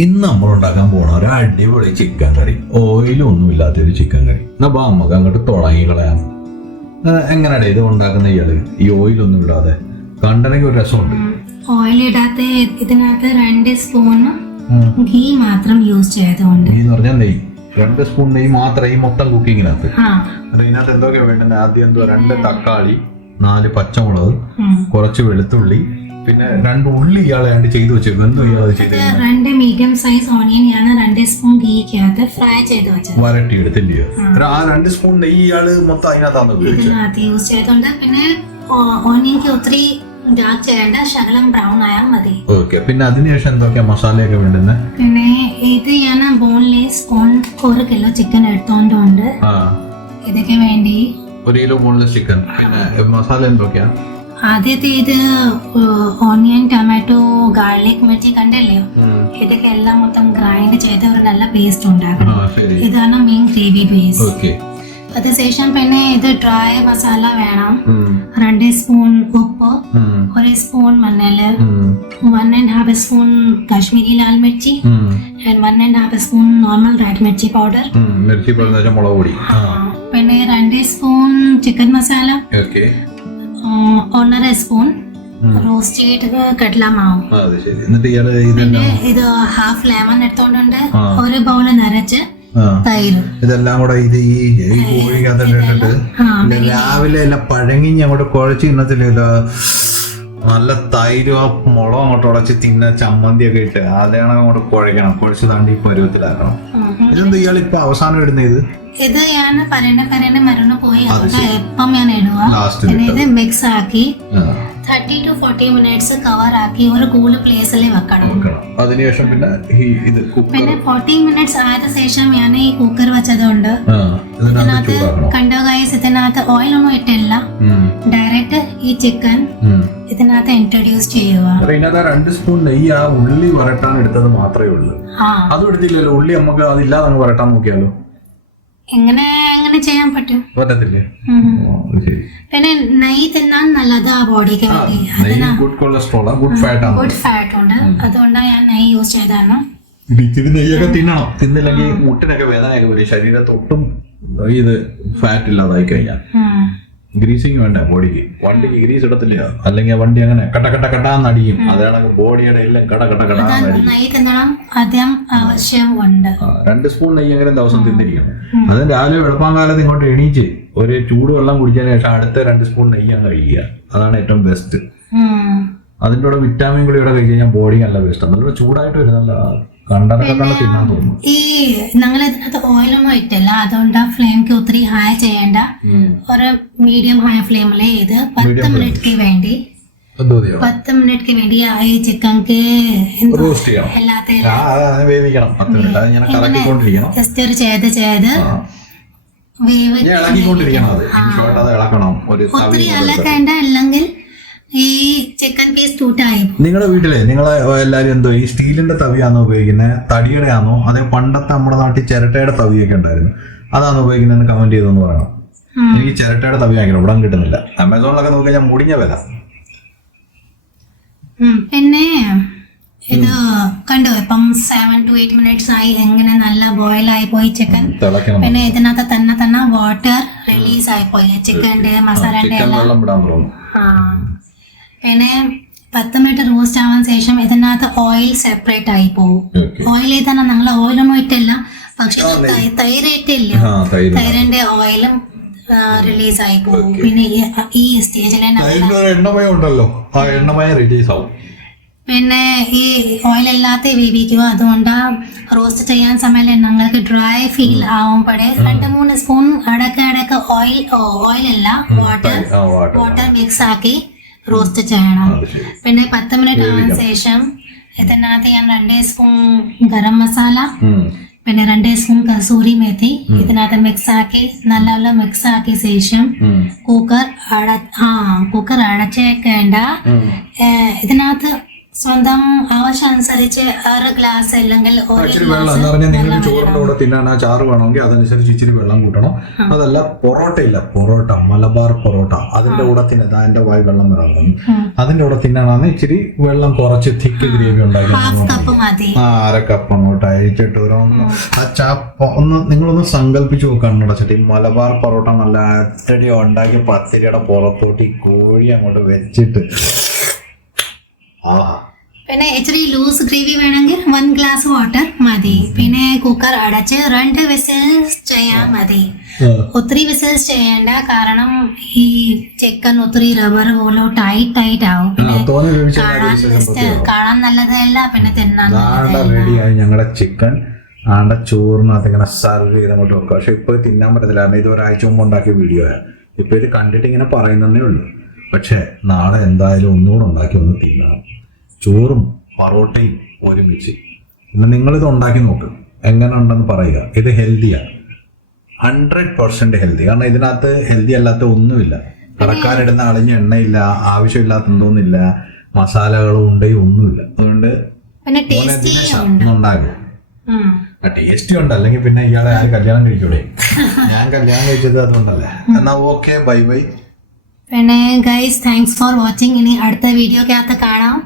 ഇന്ന് നമ്മൾ ഉണ്ടാക്കാൻ പോണ ഒരു അടിപൊളി ചിക്കൻ കറി, ഓയിലൊന്നും ഇല്ലാത്തൊരു ചിക്കൻ കറി. എന്നാ നമുക്ക് അങ്ങോട്ട് തുടങ്ങി കളയാം. എങ്ങനെയാ ഇത് ഉണ്ടാക്കുന്ന ഇയാള് ഈ ഓയിലൊന്നും ഇടാതെ? കണ്ടനെങ്കിൽ ഒരു രസമുണ്ട്. ഓയിൽ ഇടാത്ത ഇതിനകത്ത് 2 സ്പൂൺ ഗീ മാത്രം യൂസ് ചെയ്തുകൊണ്ട്. ഗീ എന്ന് പറഞ്ഞാൽ നെയ്യ്, 2 സ്പൂൺ നെയ്യ് മാത്രം ഈ മൊത്തം കുക്കിങ്ങിനകത്ത്. ഇതിനകത്ത് എന്തൊക്കെയാ വേണ്ടത്? ആദ്യം 2 തക്കാളി, 4 പച്ചമുളക്, കുറച്ച് വെളുത്തുള്ളി, പിന്നെ 2 ഉള്ളി ഇയാളെ ചെയ്തു വെച്ചേക്കും. എന്തോ ഇയാൾ ചെയ്ത് 2 മീഡിയം സൈസ് ഓണിയൻ 2 സ്പൂൺ ഗീക്കകത്ത് ഫ്രൈ ചെയ്ത് വെച്ചത് വരട്ടി എടുത്തില്ലയോ? ആ 2 സ്പൂൺ നെയ്യ് ഇയാള് മൊത്തം അതിനകത്താണ് ഇതിനകത്ത് യൂസ് ചെയ്തോണ്ട്. പിന്നെ ഓണിയൻക്ക് ഒത്തിരി ഡാർക്ക് ചെയ്യേണ്ട, ശകലം ബ്രൗൺ ആയാൽ മതി. ഓക്കെ. പിന്നെ അതിനുശേഷം എന്തൊക്കെയാ മസാലയൊക്കെ വേണ്ടുന്നത്? പിന്നെ ഇത് ഞാൻ ബോൺലെസ് 1 കിലോ ചിക്കൻ എടുത്തോണ്ടുണ്ട്. ഇതൊക്കെ വേണ്ടി 1 കിലോ ബോൺലെസ് ചിക്കൻ. പിന്നെ മസാല എന്തൊക്കെയാ? ആദ്യത്തെ ഇത് ഓണിയൻ, ടൊമാറ്റോ, ഗാർലിക്, മിർച്ചി കണ്ടല്ലോ, ഇതൊക്കെ എല്ലാം മൊത്തം ഗ്രൈൻഡ് ചെയ്ത് ഒരു നല്ല പേസ്റ്റ് ഉണ്ടാക്കണം. ഇതാണ് മെയിൻ ഗ്രേവി ബേസ്. അതിനുശേഷം പിന്നെ ഇത് ഡ്രൈ മസാല വേണം. 2 സ്പൂൺ ഉപ്പ്, 1 സ്പൂൺ മഞ്ഞള്, 1.5 spoon Kashmiri Lal Mirchi, 1.5 spoon normal red Mirchi powder. പിന്നെ 2 spoon chicken masala, 1.5 spoon roasted കടലമാവ്. പിന്നെ ഇത് ഹാഫ് ലെമൺ എടുത്തോണ്ടുണ്ട്. 1 ബൗൾ നിറച്ച് തൈര്. ഇതെല്ലാം കൂടെ ഇത് ഈ കോഴിക്കകത്തിട്ട് രാവിലെ എല്ലാം പഴങ്ങി അങ്ങോട്ട് കുഴച്ച് തിന്നത്തില്ല. നല്ല തൈരും ആ മുളകും അങ്ങോട്ട് ഉടച്ച് തിന്ന ചമ്മന്തി ഒക്കെ ഇട്ട് അതാണ് അങ്ങോട്ട് കുഴക്കണം. കുഴച്ച് താണ്ടി പരുവത്തിലാക്കണം. ഇതെന്താ ഇയാൾ ഇപ്പൊ അവസാനം ഇടുന്നത്? ഇത് ഞാൻ പറയണ മരണം പോയി എപ്പം ഞാൻ ഇടുക. ഇത് മിക്സ് ആക്കി 30 to 40 മിനിറ്റ്സ് കവർ ആക്കി ഒരു കൂൾ പ്ലേസിൽ വെക്കണം. അതിനുശേഷം പിന്നെ 40 മിനിറ്റ്സ് ആയ ശേഷം ഞാൻ ഈ കുക്കർ വെച്ചതുകൊണ്ട് ഇതിനകത്ത് കണ്ടോ ഗൈസ്, ഇതിനകത്ത് ഓയിൽ ഒന്നും ഇട്ടില്ല. ഡയറക്റ്റ് ഈ ചിക്കൻ ഇതിനകത്ത് ഇൻട്രൊഡ്യൂസ് ചെയ്യുക. 2 സ്പൂൺ നെയ്യ് ആ ഉള്ളി വരട്ടാൻ എടുത്തത് മാത്രമേ ഉള്ളൂ. അത് എടുത്തില്ലല്ലോ. ഉള്ളി നമുക്ക് അതില്ലാതെ വരട്ടാൻ നോക്കിയാലോ? എങ്ങനെ ചെയ്യാൻ പറ്റും? പറ്റത്തില്ലേ? പിന്നെ നെയ്യ് തിന്നാൻ നല്ലതാ ബോഡിക്ക് വേണ്ടി. ഗുഡ് ഫാറ്റ് ഉണ്ട്. അതുകൊണ്ടാണ് ഞാൻ നെയ്യ് യൂസ് ചെയ്താണ്. നെയ്യൊക്കെ തിന്നണം. തിന്നില്ലെങ്കിൽ മുട്ടിനൊക്കെ വേദനയൊക്കെ വരും. ശരീരത്തൊട്ടും ഇത് ഫാറ്റ് ഇല്ലാതായി കഴിഞ്ഞാൽ ഗ്രീസിങ് വേണ്ട ബോഡിക്ക്. വണ്ടിക്ക് ഗ്രീസ് ഇടത്തില്ല, അല്ലെങ്കിൽ വണ്ടി അങ്ങനെ കട്ടാന്നടിയും. അതാണ് ബോഡിയുടെ എല്ലാം ആദ്യം ആവശ്യമുണ്ട്. 2 സ്പൂൺ നെയ്യ് എങ്ങനെ ദിവസം തിന്നിരിക്കണം. അത് രാവിലെ വെളുപ്പാങ്കാലത്ത് ഇങ്ങോട്ട് എണീച്ച് ഒരു ചൂട് വെള്ളം കുടിച്ചതിന് ശേഷം അടുത്ത 2 സ്പൂൺ നെയ്യ് അങ്ങ് കഴിക്കുക. അതാണ് ഏറ്റവും ബെസ്റ്റ്. അതിൻ്റെ കൂടെ വിറ്റാമിൻ കൂടി ഇവിടെ കഴിച്ച് കഴിഞ്ഞാൽ ബോഡി നല്ല ബെസ്റ്റ്. നല്ല ചൂടായിട്ട് വരുന്നല്ല ഈ ഞങ്ങൾ ഇതിനകത്ത് ഓയിലൊന്നും ഇട്ടില്ല. അതുകൊണ്ട് ഫ്ലെയിംക്ക് ഒത്തിരി ഹൈ ചെയ്യേണ്ട. ഒരു മീഡിയം ഹൈ ഫ്ലെയിമില് ഇത് 10 മിനിറ്റ് വേണ്ടി ഈ ചിക്കൻക്ക് ജസ്റ്റ് ചെയ്ത് ഒത്തിരി ഇളക്കേണ്ട, അല്ലെങ്കിൽ ഈ ചിക്കൻ പീസ് ടൂട്ടായി. നിങ്ങളുടെ വീട്ടിലെ എല്ലാരും എന്തോ ഈ സ്റ്റീലിന്റെ തവിയാണോ ഉപയോഗിക്കുന്നത്? തടിയുടെ ആണോ? അതേ പണ്ടത്തെ നമ്മുടെ നാട്ടിൽ ചിരട്ടയുടെ തവിയൊക്കെ ഉണ്ടായിരുന്നു, അതാണോ ഉപയോഗിക്കുന്നതെന്ന് കമന്റ് ചെയ്തെന്ന് പറയണം. എനിക്ക് ചിരട്ടയുടെ തവി വാങ്ങിക്കണം, ഇവിടെ കിട്ടുന്നില്ല. ആമസോണിലൊക്കെ നോക്കി ഞാൻ മുടിഞ്ഞ വില. പിന്നെ ഇത് കണ്ടു, ഇപ്പം 7 to 8 മിനിറ്റ്സ് ആയി. എങ്ങനെ നല്ല ബോയിൽ ആയി പോയി ചിക്കൻ. പിന്നെ ഇതിനകത്ത് തന്നെ വാട്ടർ റിലീസ് ആയി പോയി ചിക്കൻ്റെ മസാലന്റെ എല്ലാം. പിന്നെ 10 മിനിറ്റ് റോസ്റ്റ് ആവാൻ ശേഷം ഇതിനകത്ത് ഓയിൽ സെപ്പറേറ്റ് ആയി പോകും. ഓയിലിൽ തന്നെ ഞങ്ങൾ ഓയിലൊന്നും ഇട്ടില്ല, പക്ഷെ തൈര് ഇട്ടില്ല. തൈരിന്റെ ഓയിലും റിലീസ് ആയി പോകും. പിന്നെ ഈ സ്റ്റേജിൽ പിന്നെ ഈ ഓയിൽ ഇല്ലാത്ത വേവിക്കുക. അതുകൊണ്ട് റോസ്റ്റ് ചെയ്യാൻ സമയം ഞങ്ങൾക്ക് ഡ്രൈ ഫീൽ ആവുമ്പോഴേ 2-3 സ്പൂൺ അടക്ക ഓയിലല്ല വാട്ടർ മിക്സ് ആക്കി റോസ്റ്റ് ചെയ്യണം. പിന്നെ 10 മിനിറ്റ് ആവാൻ ശേഷം ഇതിനകത്ത് ഞാൻ 2 സ്പൂൺ ഗരം മസാല, പിന്നെ 2 സ്പൂൺ കസൂരി മേത്തി ഇതിനകത്ത് മിക്സ് ആക്കി നല്ല മിക്സ് ആക്കിയ ശേഷം കുക്കർ അടച്ചേക്കേണ്ട. ഇതിനകത്ത് സ്വന്തം ആവശ്യമനുസരിച്ച് 6 ഗ്ലാസ് അല്ലെങ്കിൽ ഒരു ഇച്ചിരി വെള്ളം എന്ന് പറഞ്ഞാൽ നിങ്ങൾക്ക് ചോറിന്റെ കൂടെ തിന്നാൻ ആ ചാറ് വേണമെങ്കിൽ അതനുസരിച്ച് ഇച്ചിരി വെള്ളം കൂട്ടണം. അതല്ല പൊറോട്ട ഇല്ല, പൊറോട്ട മലബാർ പൊറോട്ട അതിന്റെ കൂടെ തിന്നാ എന്റെ വായി വെള്ളം വരാറുണ്ട്. അതിന്റെ കൂടെ തിന്നാനാണ് ഇച്ചിരി വെള്ളം കുറച്ച് തിക്ക് ഗ്രേവി ഉണ്ടാക്കി ഹാഫ് കപ്പ് മതി. 1/2 കപ്പ് അങ്ങോട്ട് അയച്ചിട്ട് ഒന്ന് നിങ്ങളൊന്ന് സങ്കല്പിച്ച് കണ്ണടച്ചിട്ട് ഈ മലബാർ പൊറോട്ട നല്ല അച്ചടി ഉണ്ടാക്കി പത്തിരിയുടെ പുറത്തോട്ട് ഈ കോഴി അങ്ങോട്ട് വെച്ചിട്ട് പിന്നെ ഇച്ചിരി ലൂസ് ഗ്രേവി വേണമെങ്കിൽ 1 ഗ്ലാസ് വാട്ടർ മതി. പിന്നെ കുക്കർ അടച്ച് 2 വിസിൽസ് ചെയ്യാൻ മതി. ഒത്തിരി വിസിൽസ് ചെയ്യേണ്ട, കാരണം ഈ ചിക്കൻ ഒത്തിരി റബ്ബർ പോലെ ടൈറ്റ് ആവും. പിന്നെ കാണാൻ നല്ലതല്ല, പിന്നെ തിന്നാൻ റെഡിയായി ഞങ്ങളുടെ ചിക്കൻ ആണ്ട ചോറിനകത്ത് ഇങ്ങനെ സർവ് ചെയ്ത് അങ്ങോട്ട് വെക്കുക. പക്ഷെ ഇപ്പൊ തിന്നാൻ പറ്റത്തില്ല, കാരണം ഇത് ഒരാഴ്ച മുമ്പ് ഉണ്ടാക്കിയ വീഡിയോ ആണ്. ഇപ്പൊ ഇത് കണ്ടിട്ട് ഇങ്ങനെ പറയുന്നതേ ഉള്ളൂ. പക്ഷെ നാളെ എന്തായാലും ഒന്നുകൂടെ ഉണ്ടാക്കി ഒന്ന് തിന്നണം, ചോറും പൊറോട്ടയും ഒരുമിച്ച്. പിന്നെ നിങ്ങളിത് ഉണ്ടാക്കി നോക്ക്, എങ്ങനെ ഉണ്ടെന്ന് പറയുക. ഇത് ഹെൽത്തിയാണ്, 100% ഹെൽത്തി. കാരണം ഇതിനകത്ത് ഹെൽത്തി അല്ലാത്ത ഒന്നുമില്ല. കടക്കാരിടുന്ന അളിഞ്ഞ എണ്ണയില്ല, ആവശ്യമില്ലാത്ത എന്തോന്നില്ല, മസാലകളും ഉണ്ടെങ്കിൽ ഒന്നുമില്ല. അതുകൊണ്ട് ഉണ്ടാകും. ടേസ്റ്റി ഉണ്ട്, അല്ലെങ്കിൽ പിന്നെ ഇയാളെ ആര് കല്യാണം കഴിക്കൂടെ? ഞാൻ കല്യാണം കഴിച്ചത് അതുകൊണ്ടല്ലേ. എന്നാ ഓക്കെ, ബൈ ബൈ. പിന്നെ ഗൈസ്, താങ്ക്സ് ഫോർ വാച്ചിങ്. ഇനി അടുത്ത വീഡിയോക്കകത്ത് കാണാം.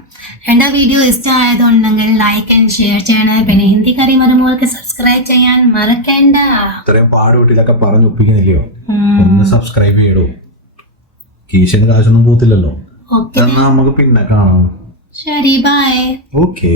എൻ്റെ വീഡിയോ ഇഷ്ടമായതുണ്ടെങ്കിൽ ലൈക്ക് ആൻഡ് ഷെയർ ചെയ്യണം. പിന്നെ ഹിന്ദി കറി മരുമോൾക്ക് സബ്സ്ക്രൈബ് ചെയ്യാൻ മറക്കണ്ട. ഇത്രയും പാടുപെട്ടിലൊക്കെ പറഞ്ഞു ഒപ്പിക്കുന്നില്ലയോ? ഒന്ന് സബ്സ്ക്രൈബ് ചെയ്യടോ, കീശന് കാശൊന്നും പോത്തില്ലല്ലോ. എന്നാ നമുക്ക് പിന്നെ കാണാം. ശരി, ബൈ. ഓക്കേ.